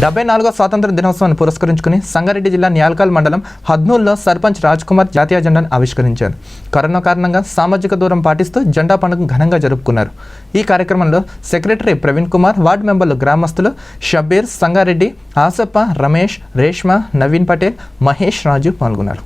74వ స్వాతంత్ర దినోత్సవాన్ని పురస్కరించుకుని సంగారెడ్డి జిల్లా న్యాల్కల్ మండలం హద్నూల్లో సర్పంచ్ రాజ్ కుమార్ జాతీయ జెండాను ఆవిష్కరించారు. కరోనా కారణంగా సామాజిక దూరం పాటిస్తూ జెండా పండుగ ఘనంగా జరుపుకున్నారు. ఈ కార్యక్రమంలో సెక్రటరీ ప్రవీణ్ కుమార్, వార్డు మెంబర్లు, గ్రామస్తులు షబ్బీర్, సంగారెడ్డి, ఆసప్ప, రమేష్, రేష్మా, నవీన్ పటేల్, మహేష్, రాజు పాల్గొన్నారు.